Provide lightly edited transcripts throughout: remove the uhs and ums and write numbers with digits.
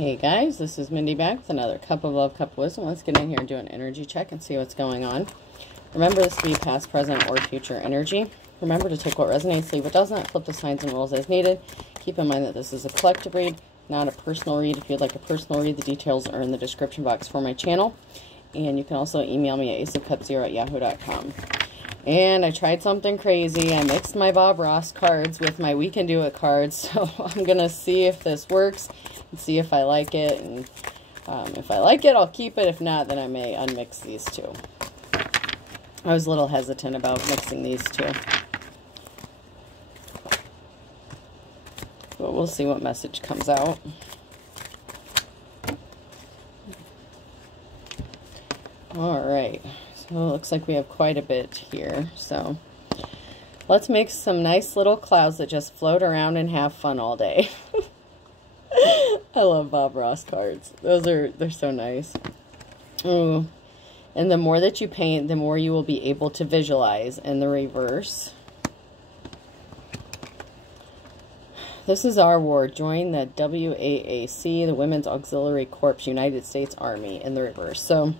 Hey guys, this is Mindy back with another Cup of Love, Cup of Wisdom. Let's get in here and do an energy check and see what's going on. Remember this to be past, present, or future energy. Remember to take what resonates, leave what doesn't, flip the signs and rules as needed. Keep in mind that this is a collective read, not a personal read. If you'd like a personal read, the details are in the description box for my channel. And you can also email me at aceofcups0@yahoo.com. And I tried something crazy. I mixed my Bob Ross cards with my We Can Do It cards. So I'm going to see if this works and see if I like it. And if I like it, I'll keep it. If not, then I may unmix these two. I was a little hesitant about mixing these two. But we'll see what message comes out. All right. So it looks like we have quite a bit here. So let's make some nice little clouds that just float around and have fun all day. I love Bob Ross cards. They're so nice. Ooh. And the more that you paint, the more you will be able to visualize. In the reverse, this is our war. Join the WAAC, the Women's Auxiliary Corps, United States Army. In the reverse. So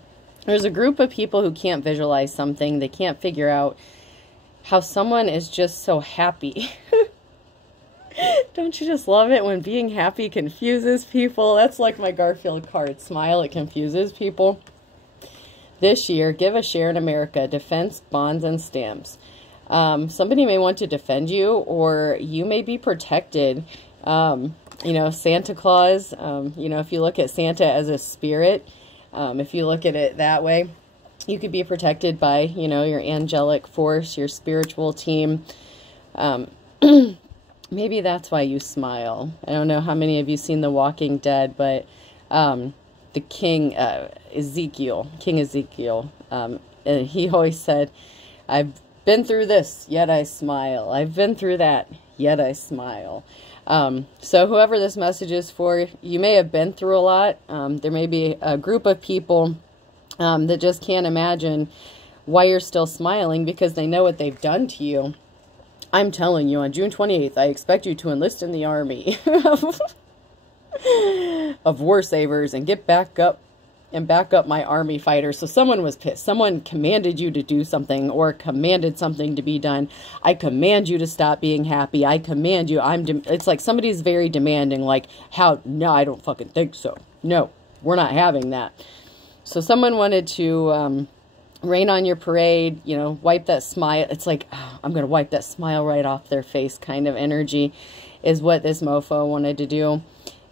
there's a group of people who can't visualize something. They can't figure out how someone is just so happy. Don't you just love it when being happy confuses people? That's like my Garfield card. Smile, it confuses people. This year, give a share in America. Defense, bonds, and stamps. Somebody may want to defend you, or you may be protected. You know, Santa Claus, you know, if you look at Santa as a spirit, if you look at it that way, you could be protected by, you know, your angelic force, your spiritual team. Maybe that's why you smile. I don't know how many of you seen The Walking Dead, but the King Ezekiel, he always said, I've been through this, yet I smile. I've been through that, yet I smile. So whoever this message is for, you may have been through a lot. There may be a group of people that just can't imagine why you're still smiling because they know what they've done to you. I'm telling you, on June 28th, I expect you to enlist in the army of war savers and get back up and back up my army fighters. So someone was pissed. Someone commanded you to do something or commanded something to be done. I command you to stop being happy. I command you. It's like somebody's very demanding, like, how? No, I don't fucking think so. No, we're not having that. So someone wanted to rain on your parade, you know, wipe that smile. It's like, oh, I'm going to wipe that smile right off their face kind of energy is what this mofo wanted to do.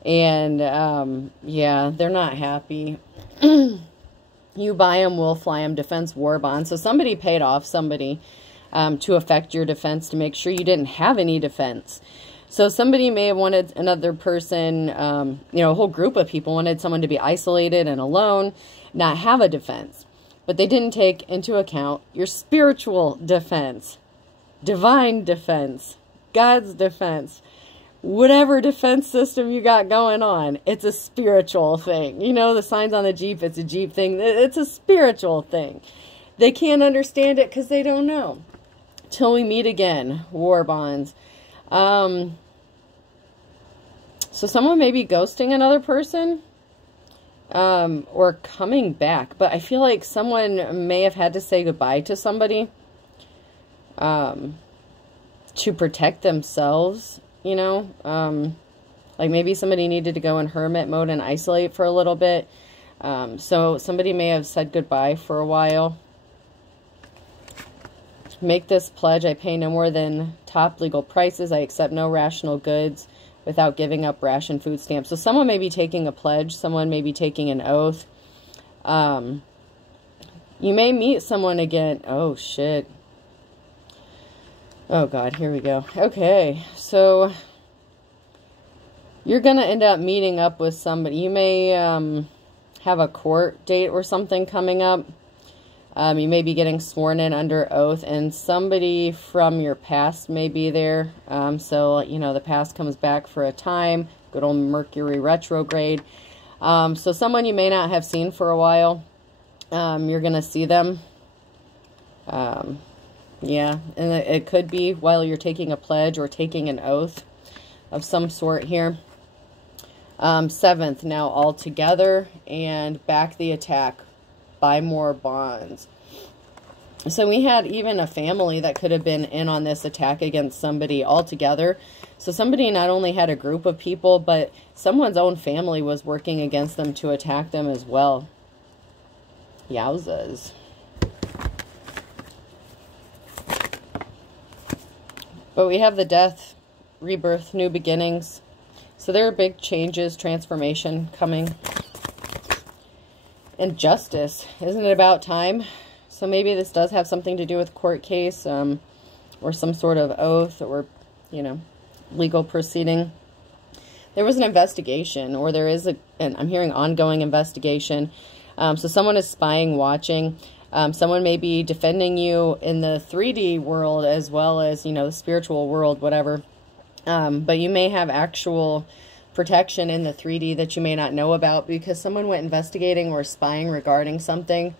And, yeah, they're not happy. You buy them, we'll fly them, defense war bonds. So somebody paid off somebody to affect your defense, to make sure you didn't have any defense. So somebody may have wanted another person, you know, a whole group of people wanted someone to be isolated and alone, not have a defense. But they didn't take into account your spiritual defense, divine defense, God's defense. Whatever defense system you got going on, it's a spiritual thing. You know, the signs on the Jeep, it's a Jeep thing. It's a spiritual thing. They can't understand it because they don't know. Till we meet again, war bonds. So someone may be ghosting another person or coming back. But I feel like someone may have had to say goodbye to somebody to protect themselves. You know, like maybe somebody needed to go in hermit mode and isolate for a little bit. So somebody may have said goodbye for a while. Make this pledge. I pay no more than top legal prices. I accept no rational goods without giving up ration food stamps. So someone may be taking a pledge. Someone may be taking an oath. You may meet someone again. Oh, shit. Oh, God, here we go. Okay, so you're going to end up meeting up with somebody. You may have a court date or something coming up. You may be getting sworn in under oath, and somebody from your past may be there. So, you know, the past comes back for a time. Good old Mercury retrograde. So someone you may not have seen for a while, you're going to see them. Yeah, and it could be while you're taking a pledge or taking an oath of some sort here. 7th, now all together, and back the attack, buy more bonds. So we had even a family that could have been in on this attack against somebody altogether. So somebody not only had a group of people, but someone's own family was working against them to attack them as well. Yowzas. But we have the death, rebirth, new beginnings. So there are big changes, transformation coming. And justice. Isn't it about time? So maybe this does have something to do with court case, or some sort of oath, or, you know, legal proceeding. There was an investigation, or there is and I'm hearing ongoing investigation. So someone is spying, watching. Someone may be defending you in the 3D world as well as, you know, the spiritual world, whatever. But you may have actual protection in the 3D that you may not know about because someone went investigating or spying regarding something.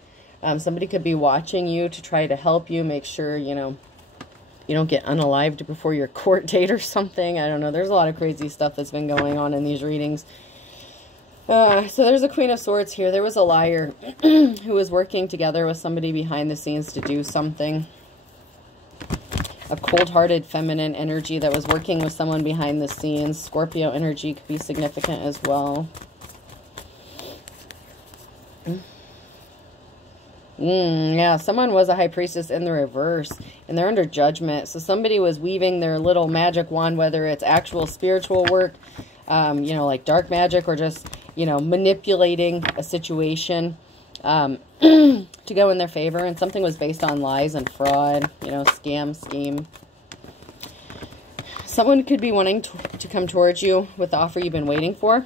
Somebody could be watching you to try to help you, make sure, you know, you don't get unalived before your court date or something. I don't know. There's a lot of crazy stuff that's been going on in these readings. So there's a Queen of Swords here. There was a liar who was working together with somebody behind the scenes to do something. A cold-hearted feminine energy that was working with someone behind the scenes. Scorpio energy could be significant as well. Yeah, someone was a high priestess in the reverse, and they're under judgment. So somebody was weaving their little magic wand, whether it's actual spiritual work, you know, like dark magic, or just, you know, manipulating a situation to go in their favor. And something was based on lies and fraud, you know, scam, scheme. Someone could be wanting to come towards you with the offer you've been waiting for,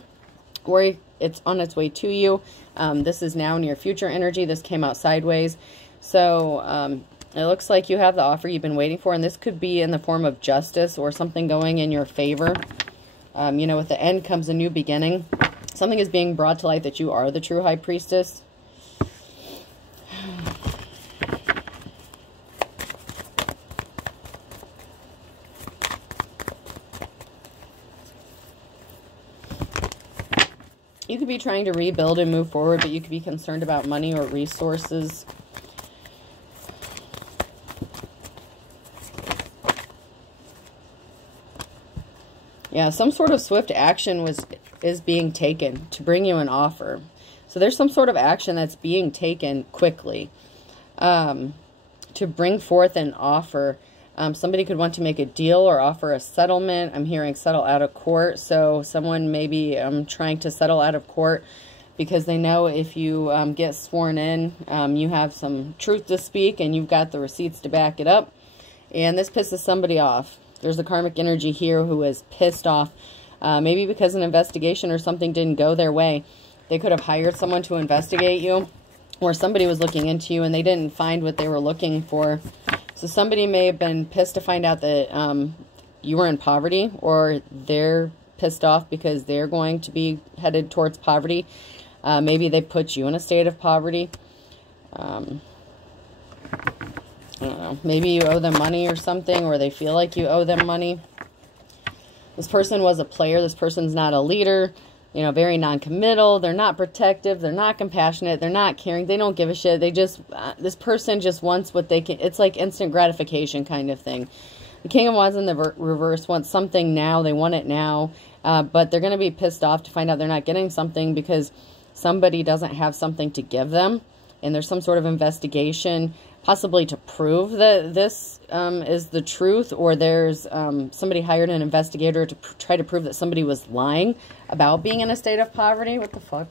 or it's on its way to you. This is now near future energy. This came out sideways. So it looks like you have the offer you've been waiting for, and this could be in the form of justice or something going in your favor. You know, with the end comes a new beginning. Something is being brought to light that you are the true high priestess. You could be trying to rebuild and move forward, but you could be concerned about money or resources. Yeah, some sort of swift action is being taken to bring you an offer. So there's some sort of action that's being taken quickly to bring forth an offer. Somebody could want to make a deal or offer a settlement. I'm hearing settle out of court. So someone may be trying to settle out of court because they know if you get sworn in, you have some truth to speak and you've got the receipts to back it up. And this pisses somebody off. There's a karmic energy here who is pissed off. Maybe because an investigation or something didn't go their way. They could have hired someone to investigate you, or somebody was looking into you and they didn't find what they were looking for. So somebody may have been pissed to find out that you were in poverty, or they're pissed off because they're going to be headed towards poverty. Maybe they put you in a state of poverty. I don't know. Maybe you owe them money or something, or they feel like you owe them money. This person was a player. This person's not a leader. You know, very non-committal. They're not protective. They're not compassionate. They're not caring. They don't give a shit. They just, this person just wants what they can. It's like instant gratification kind of thing. The King of Wands in the reverse wants something now. They want it now. But they're going to be pissed off to find out they're not getting something because somebody doesn't have something to give them. And there's some sort of investigation, possibly to prove that this is the truth, or there's somebody hired an investigator to try to prove that somebody was lying about being in a state of poverty. What the fuck?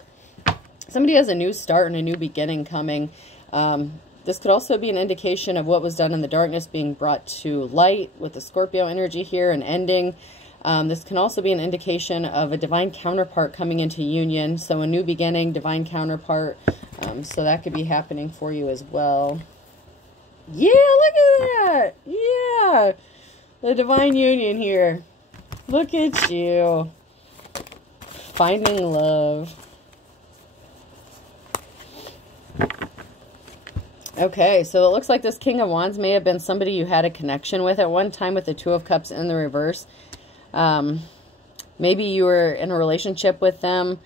Somebody has a new start and a new beginning coming. This could also be an indication of what was done in the darkness being brought to light with the Scorpio energy here and ending. This can also be an indication of a divine counterpart coming into union. So a new beginning, divine counterpart. So that could be happening for you as well. Yeah, look at that. Yeah. The divine union here. Look at you. Finding love. Okay, so it looks like this King of Wands may have been somebody you had a connection with at one time with the Two of Cups in the reverse. Maybe you were in a relationship with them,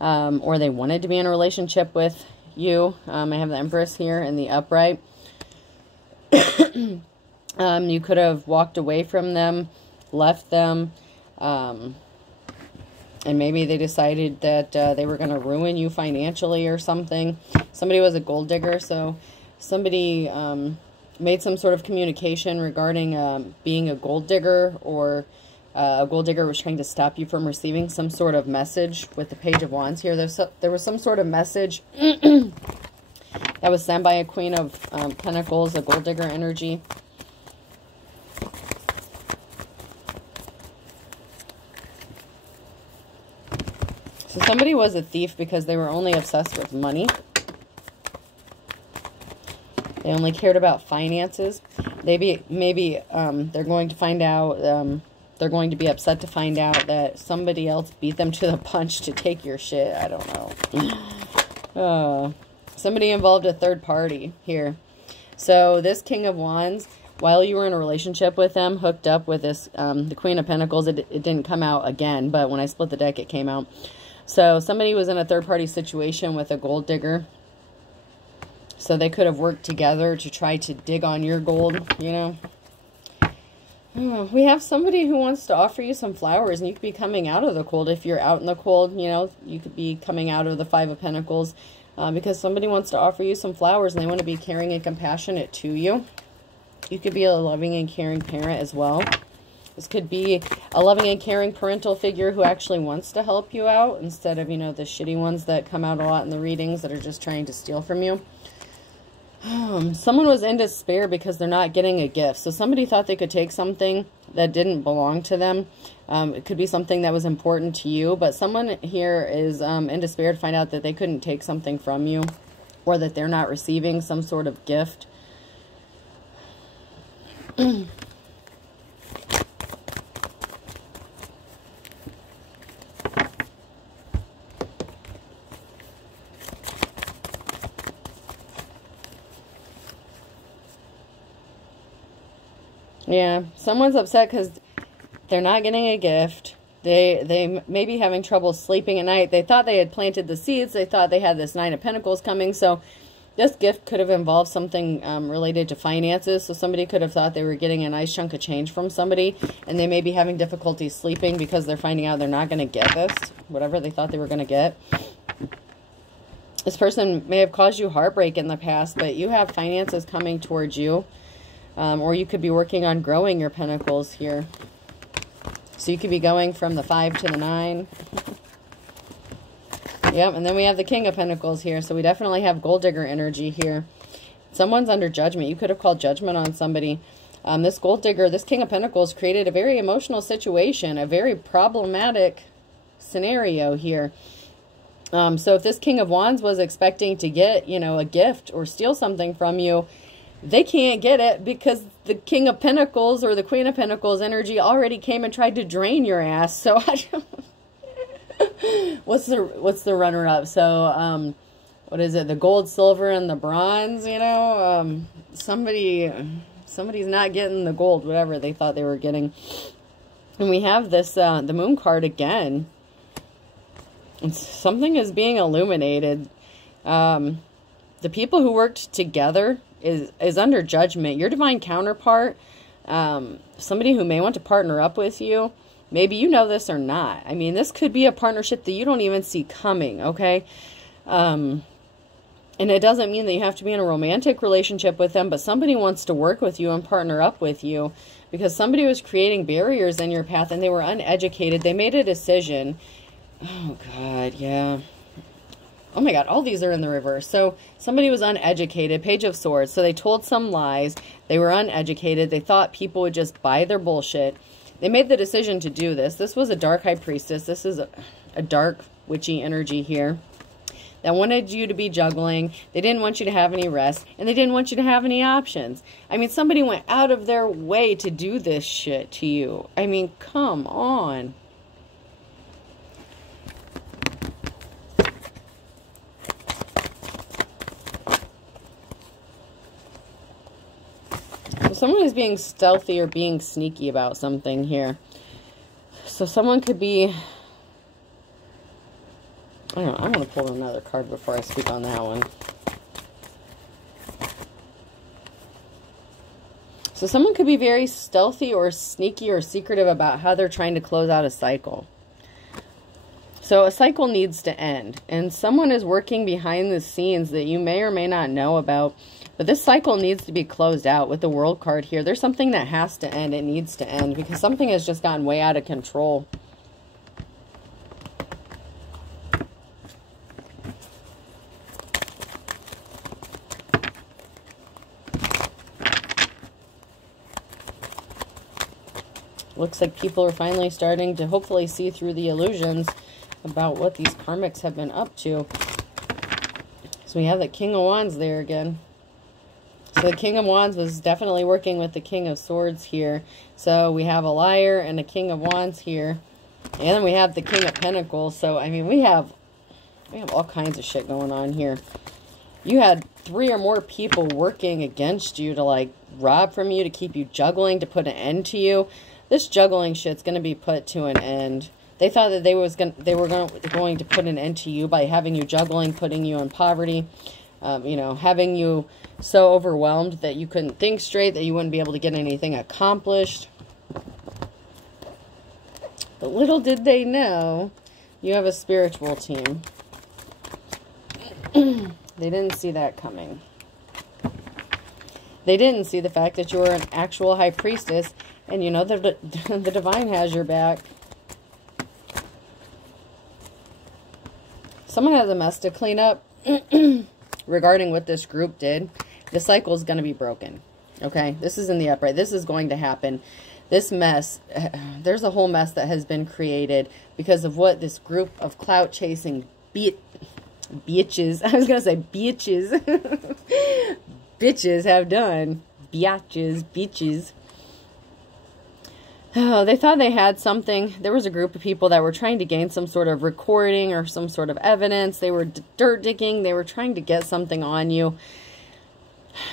or they wanted to be in a relationship with you. I have the Empress here in the upright. You could have walked away from them, left them, and maybe they decided that they were going to ruin you financially or something. Somebody was a gold digger, so somebody made some sort of communication regarding being a gold digger, or a gold digger was trying to stop you from receiving some sort of message with the Page of Wands here. There was some sort of message that was sent by a Queen of Pentacles, a gold digger energy. So somebody was a thief because they were only obsessed with money. They only cared about finances. Maybe they're going to find out, they're going to be upset to find out that somebody else beat them to the punch to take your shit. I don't know. Somebody involved a third party here. So this King of Wands, while you were in a relationship with them, hooked up with this, the Queen of Pentacles, it didn't come out again, but when I split the deck, it came out. So somebody was in a third party situation with a gold digger. So they could have worked together to try to dig on your gold, you know. We have somebody who wants to offer you some flowers, and you could be coming out of the cold. If you're out in the cold, you know, you could be coming out of the Five of Pentacles because somebody wants to offer you some flowers, and they want to be caring and compassionate to you. You could be a loving and caring parent as well. This could be a loving and caring parental figure who actually wants to help you out instead of, you know, the shitty ones that come out a lot in the readings that are just trying to steal from you. Someone was in despair because they're not getting a gift. So somebody thought they could take something that didn't belong to them. It could be something that was important to you, but someone here is in despair to find out that they couldn't take something from you, or that they're not receiving some sort of gift. Yeah, someone's upset because they're not getting a gift. They may be having trouble sleeping at night. They thought they had planted the seeds. They thought they had this Nine of Pentacles coming. So this gift could have involved something related to finances. So somebody could have thought they were getting a nice chunk of change from somebody, and they may be having difficulty sleeping because they're finding out they're not going to get this, whatever they thought they were going to get. This person may have caused you heartbreak in the past, but you have finances coming towards you. Or you could be working on growing your pentacles here. So you could be going from the 5 to the 9. Yep, and then we have the King of Pentacles here. So we definitely have gold digger energy here. Someone's under judgment. You could have called judgment on somebody. This gold digger, this King of Pentacles created a very emotional situation, a very problematic scenario here. So if this King of Wands was expecting to get, you know, a gift or steal something from you, they can't get it because the King of Pentacles or the Queen of Pentacles energy already came and tried to drain your ass. So I don't what's the runner-up? So what is it? The gold, silver, and the bronze, you know? Somebody's not getting the gold, whatever they thought they were getting. And we have this the Moon card again. Something is being illuminated. The people who worked together is under judgment. Your divine counterpart, somebody who may want to partner up with you, maybe you know this or not. I mean, this could be a partnership that you don't even see coming, okay? And it doesn't mean that you have to be in a romantic relationship with them, but somebody wants to work with you and partner up with you because somebody was creating barriers in your path and they were uneducated. They made a decision. Oh, God, yeah. Oh my God, all these are in the reverse. So somebody was uneducated, Page of Swords. So they told some lies. They were uneducated. They thought people would just buy their bullshit. They made the decision to do this. This was a dark high priestess. This is a dark witchy energy here that wanted you to be juggling. They didn't want you to have any rest, and they didn't want you to have any options. I mean, somebody went out of their way to do this shit to you. I mean, come on. Someone is being stealthy or being sneaky about something here. So someone could be... I don't know. I want to pull another card before I speak on that one. So someone could be very stealthy or sneaky or secretive about how they're trying to close out a cycle. So a cycle needs to end. And someone is working behind the scenes that you may or may not know about. But this cycle needs to be closed out with the World card here. There's something that has to end. It needs to end because something has just gotten way out of control. Looks like people are finally starting to hopefully see through the illusions about what these karmics have been up to. So we have the King of Wands there again. So the King of Wands was definitely working with the King of Swords here. So we have a Liar and a King of Wands here. And then we have the King of Pentacles. So, I mean, we have all kinds of shit going on here. You had 3 or more people working against you to, like, rob from you, to keep you juggling, to put an end to you. This juggling shit's going to be put to an end. They thought that they were going to put an end to you by having you juggling, putting you in poverty, you know, having you so overwhelmed that you couldn't think straight, that you wouldn't be able to get anything accomplished. But little did they know, you have a spiritual team. They didn't see that coming. They didn't see the fact that you're an actual high priestess. And you know, the divine has your back. Someone has a mess to clean up regarding what this group did. The cycle is going to be broken. Okay? This is in the upright. This is going to happen. This mess, there's a whole mess that has been created because of what this group of clout-chasing bitches, I was going to say bitches, bitches have done. Biatches, bitches. Oh, they thought they had something. There was a group of people that were trying to gain some sort of recording or some sort of evidence. They were dirt digging. They were trying to get something on you.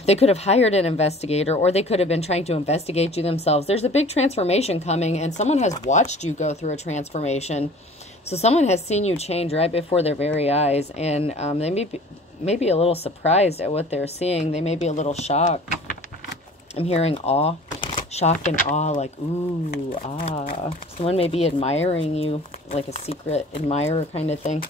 They could have hired an investigator, or they could have been trying to investigate you themselves. There's a big transformation coming, and someone has watched you go through a transformation. So someone has seen you change right before their very eyes, and they may be a little surprised at what they're seeing. They may be a little shocked. I'm hearing awe. Shock and awe, like, ooh, ah. Someone may be admiring you, like a secret admirer kind of thing.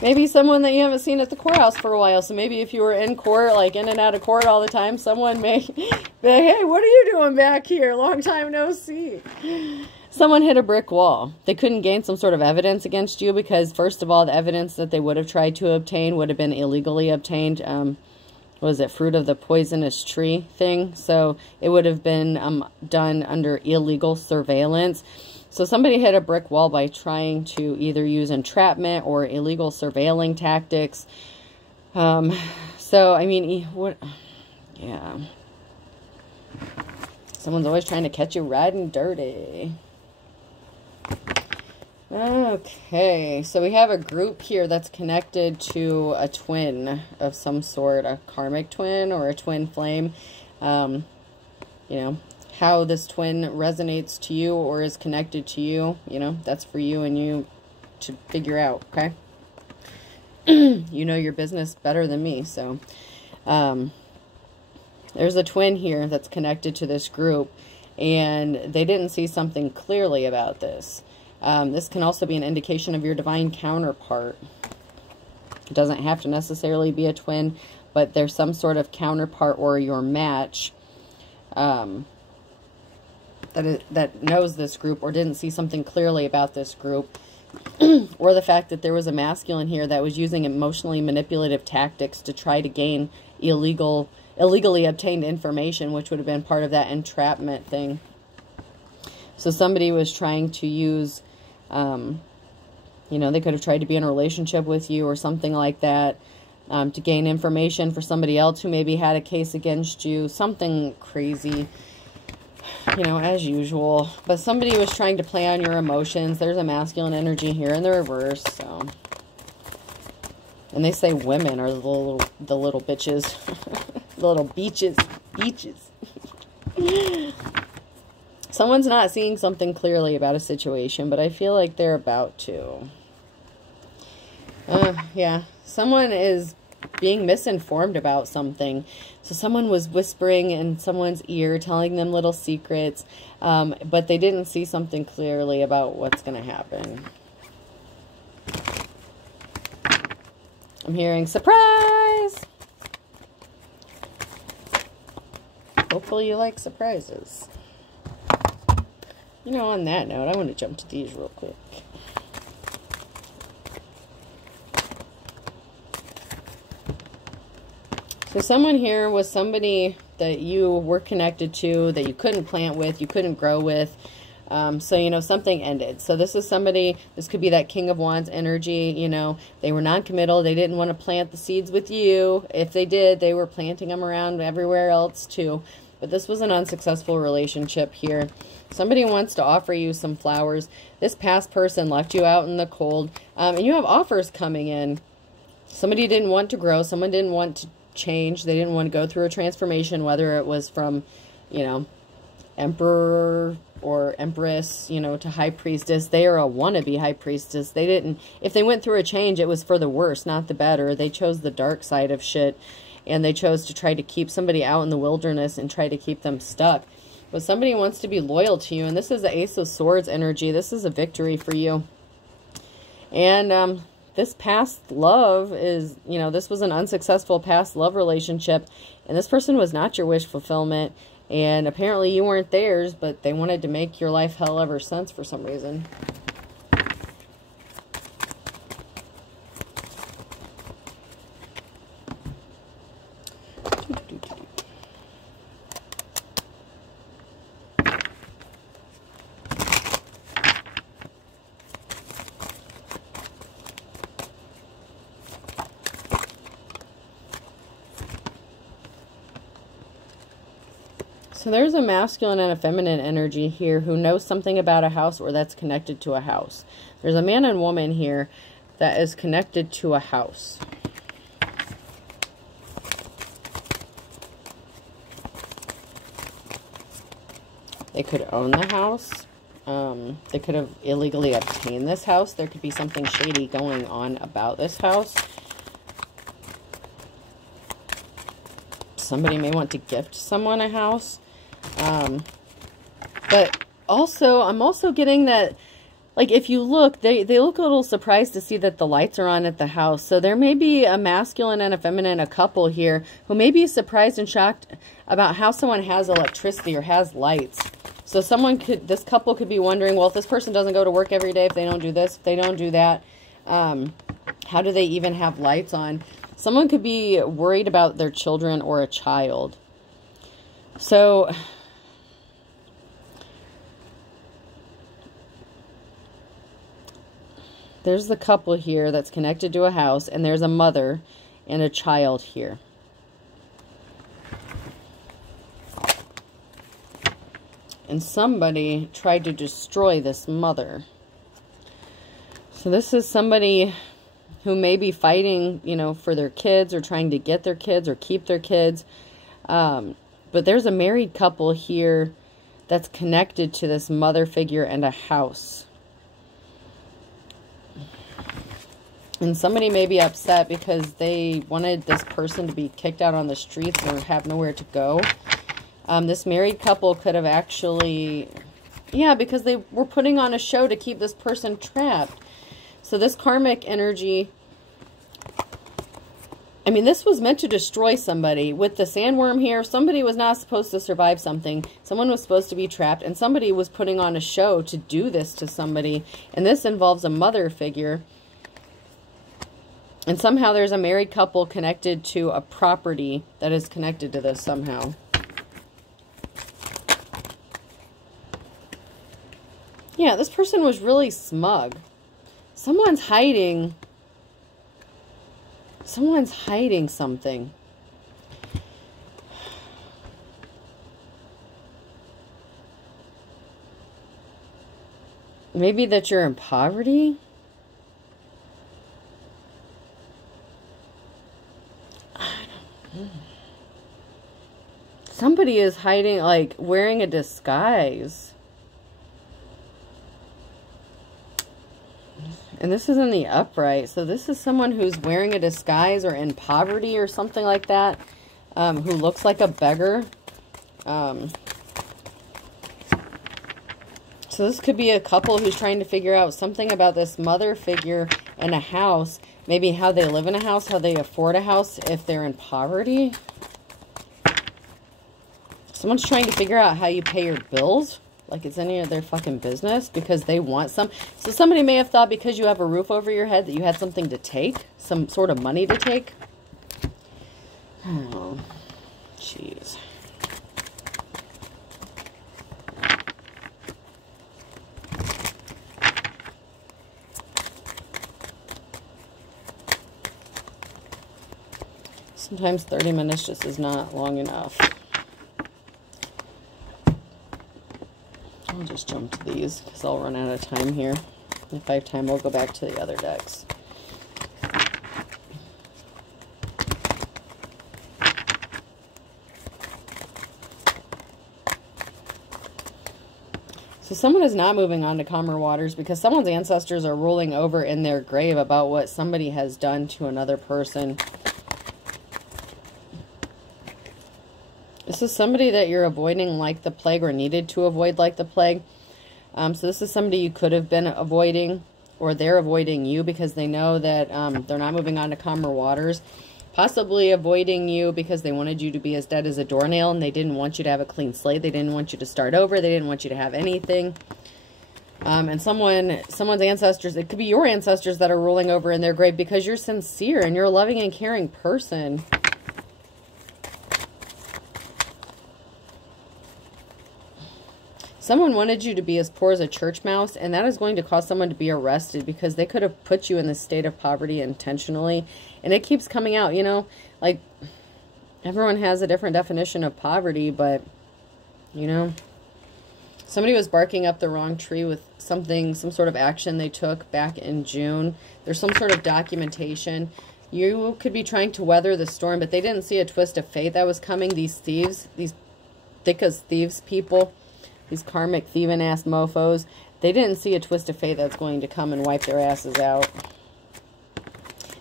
Maybe someone that you haven't seen at the courthouse for a while. So maybe if you were in court, like in and out of court all the time, someone may be like, hey, what are you doing back here? Long time no see. Someone hit a brick wall. They couldn't gain some sort of evidence against you because, first of all, the evidence that they would have tried to obtain would have been illegally obtained. Was it fruit of the poisonous tree thing? So it would have been done under illegal surveillance. So somebody hit a brick wall by trying to either use entrapment or illegal surveilling tactics. So, I mean, what? Yeah. Someone's always trying to catch you riding dirty. Okay, so we have a group here that's connected to a twin of some sort, a karmic twin or a twin flame. You know, how this twin resonates to you or is connected to you, you know, that's for you and you to figure out, okay? You know your business better than me, so there's a twin here that's connected to this group, and they didn't see something clearly about this. This can also be an indication of your divine counterpart. It doesn't have to necessarily be a twin, but there's some sort of counterpart or your match that knows this group or didn't see something clearly about this group. Or the fact that there was a masculine here that was using emotionally manipulative tactics to try to gain illegally obtained information, which would have been part of that entrapment thing. So somebody was trying to use, you know, they could have tried to be in a relationship with you or something like that, to gain information for somebody else who maybe had a case against you, something crazy, you know, as usual. But somebody was trying to play on your emotions. There's a masculine energy here in the reverse, so. And they say women are the little bitches. The little beaches. Someone's not seeing something clearly about a situation, but I feel like they're about to. Yeah. Someone is being misinformed about something. So someone was whispering in someone's ear, telling them little secrets, but they didn't see something clearly about what's going to happen. I'm hearing surprise! Hopefully you like surprises. You know, on that note, I want to jump to these real quick. So someone here was somebody that you were connected to, that you couldn't plant with, you couldn't grow with. So, you know, something ended. So this is somebody, this could be that King of Wands energy, you know, they were non-committal. They didn't want to plant the seeds with you. If they did, they were planting them around everywhere else too. But this was an unsuccessful relationship here. Somebody wants to offer you some flowers. This past person left you out in the cold. And you have offers coming in. Somebody didn't want to grow. Someone didn't want to change. They didn't want to go through a transformation, whether it was from, you know, emperor or empress, you know, to high priestess. They are a wannabe high priestess. They didn't, if they went through a change, it was for the worse, not the better. They chose the dark side of shit, and they chose to try to keep somebody out in the wilderness and try to keep them stuck. But somebody wants to be loyal to you, and this is the Ace of Swords energy. This is a victory for you. And this past love is, you know, this was an unsuccessful past love relationship, and this person was not your wish fulfillment, and apparently you weren't theirs, but they wanted to make your life hell ever since for some reason. So there's a masculine and a feminine energy here who knows something about a house or that's connected to a house. There's a man and woman here that is connected to a house. They could own the house. They could have illegally obtained this house. There could be something shady going on about this house. Somebody may want to gift someone a house. But also, I'm also getting that, like, if you look, they look a little surprised to see that the lights are on at the house. So there may be a masculine and a feminine, a couple here, who may be surprised and shocked about how someone has electricity or has lights. So this couple could be wondering, well, if this person doesn't go to work every day, if they don't do this, if they don't do that, how do they even have lights on? Someone could be worried about their children or a child. So there's the couple here that's connected to a house, and there's a mother and a child here. And somebody tried to destroy this mother. So this is somebody who may be fighting, you know, for their kids or trying to get their kids or keep their kids. But there's a married couple here that's connected to this mother figure and a house. And somebody may be upset because they wanted this person to be kicked out on the streets or have nowhere to go. This married couple could have actually, yeah, because they were putting on a show to keep this person trapped. So this karmic energy, I mean, this was meant to destroy somebody. With the sandworm here, somebody was not supposed to survive something. Someone was supposed to be trapped, and somebody was putting on a show to do this to somebody. And this involves a mother figure. And somehow there's a married couple connected to a property that is connected to this somehow. Yeah, this person was really smug. Someone's hiding something. Maybe that you're in poverty? I don't know. Somebody is hiding, like, wearing a disguise. And this is in the upright. So this is someone who's wearing a disguise or in poverty or something like that. Who looks like a beggar. So this could be a couple who's trying to figure out something about this mother figure in a house. Maybe how they live in a house, how they afford a house if they're in poverty. Someone's trying to figure out how you pay your bills. Like it's any of their fucking business because they want some. So somebody may have thought because you have a roof over your head that you had something to take. Some sort of money to take. Oh, jeez. Sometimes 30 minutes just is not long enough. I'll just jump to these because I'll run out of time here. If I have time, we'll go back to the other decks. So someone is not moving on to calmer waters because someone's ancestors are rolling over in their grave about what somebody has done to another person. This is somebody that you're avoiding like the plague or needed to avoid like the plague. So this is somebody you could have been avoiding or they're avoiding you because they know that they're not moving on to calmer waters. Possibly avoiding you because they wanted you to be as dead as a doornail and they didn't want you to have a clean slate. They didn't want you to start over. They didn't want you to have anything. And someone's ancestors, it could be your ancestors that are rolling over in their grave because you're sincere and you're a loving and caring person. Someone wanted you to be as poor as a church mouse, and that is going to cause someone to be arrested because they could have put you in this state of poverty intentionally. And it keeps coming out, you know, like everyone has a different definition of poverty, but, you know, somebody was barking up the wrong tree with something, some sort of action they took back in June. There's some sort of documentation. You could be trying to weather the storm, but they didn't see a twist of fate that was coming. These thieves, these thick as thieves people, these karmic thieving ass mofos, they didn't see a twist of fate that's going to come and wipe their asses out.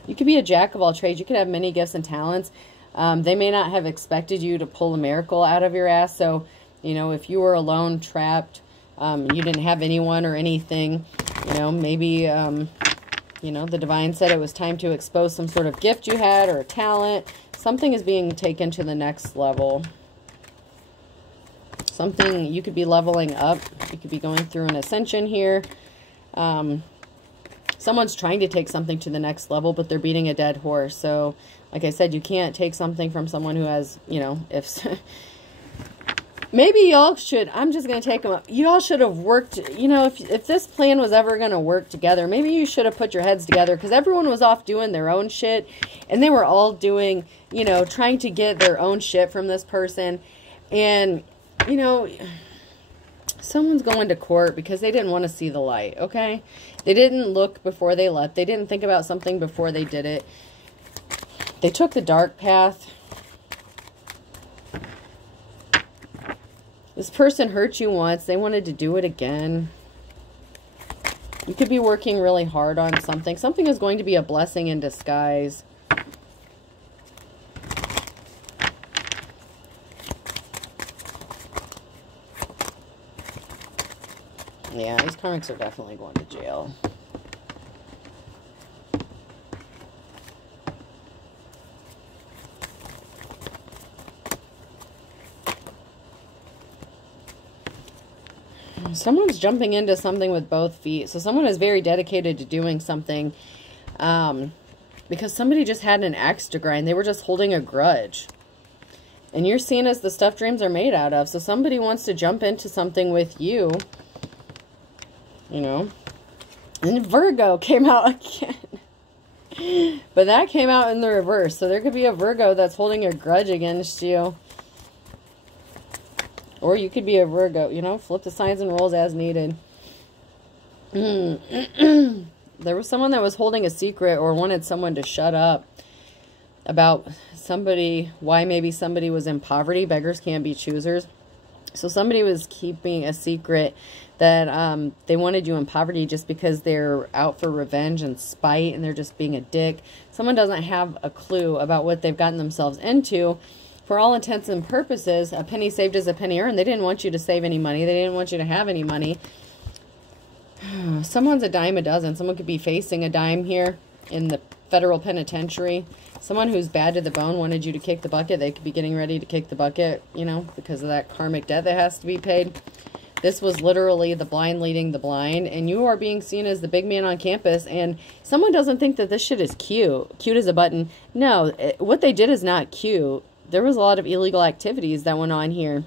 You could be a jack of all trades. You could have many gifts and talents. They may not have expected you to pull a miracle out of your ass. So, you know, if you were alone, trapped, you didn't have anyone or anything, you know, maybe, you know, the divine said it was time to expose some sort of gift you had or a talent. Something is being taken to the next level. Something, you could be leveling up. You could be going through an ascension here. Someone's trying to take something to the next level, but they're beating a dead horse. So, like I said, you can't take something from someone who has, you know, if... Maybe y'all should, I'm just going to take them up. Y'all should have worked, you know, if this plan was ever going to work together, maybe you should have put your heads together because everyone was off doing their own shit. And they were all doing, you know, trying to get their own shit from this person. And... you know, someone's going to court because they didn't want to see the light, okay? They didn't look before they left. They didn't think about something before they did it. They took the dark path. This person hurt you once. They wanted to do it again. You could be working really hard on something. Something is going to be a blessing in disguise. Yeah, these karmics are definitely going to jail. Someone's jumping into something with both feet. So someone is very dedicated to doing something because somebody just had an axe to grind. They were just holding a grudge. And you're seen as the stuff dreams are made out of. So somebody wants to jump into something with you. You know, and Virgo came out again. But that came out in the reverse. So there could be a Virgo that's holding a grudge against you. Or you could be a Virgo, you know, flip the signs and rolls as needed. There was someone that was holding a secret or wanted someone to shut up about somebody, why maybe somebody was in poverty. Beggars can't be choosers. So somebody was keeping a secret that they wanted you in poverty just because they're out for revenge and spite, and they're just being a dick. Someone doesn't have a clue about what they've gotten themselves into. For all intents and purposes, a penny saved is a penny earned. They didn't want you to save any money. They didn't want you to have any money. Someone's a dime a dozen. Someone could be facing a dime here in the federal penitentiary. Someone who's bad to the bone wanted you to kick the bucket. They could be getting ready to kick the bucket, you know, because of that karmic debt that has to be paid. This was literally the blind leading the blind, and you are being seen as the big man on campus, and someone doesn't think that this shit is cute. Cute as a button. No, what they did is not cute. There was a lot of illegal activities that went on here.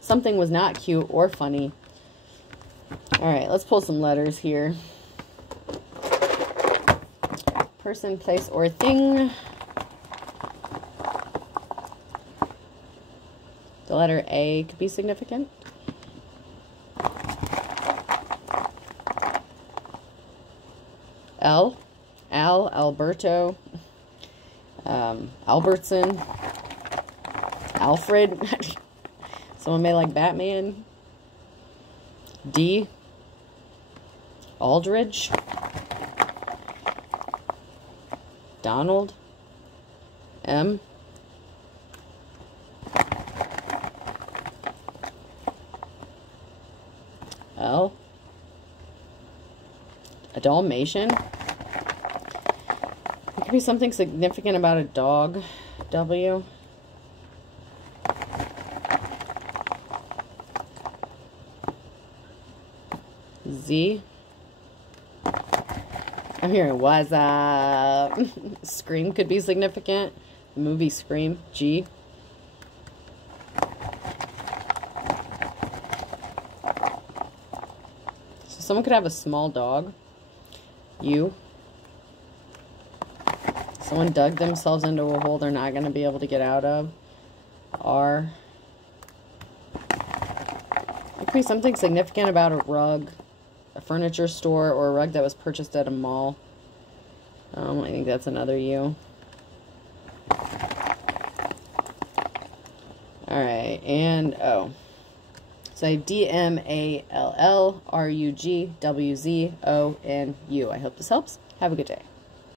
Something was not cute or funny. All right, let's pull some letters here. Person, place, or thing. The letter A could be significant. L. Al, Alberto. Albertson. Alfred. Someone may like Batman. D. Aldridge. Donald. M. L. A Dalmatian. It could be something significant about a dog. W. Z. I'm hearing what's up. Scream could be significant. The movie Scream. G. So someone could have a small dog. U. Someone dug themselves into a hole they're not going to be able to get out of. R. It could be something significant about a rug. A furniture store, or a rug that was purchased at a mall. I think that's another U. Alright, and O. So I have D-M-A-L-L-R-U-G-W-Z-O-N-U. I hope this helps. Have a good day.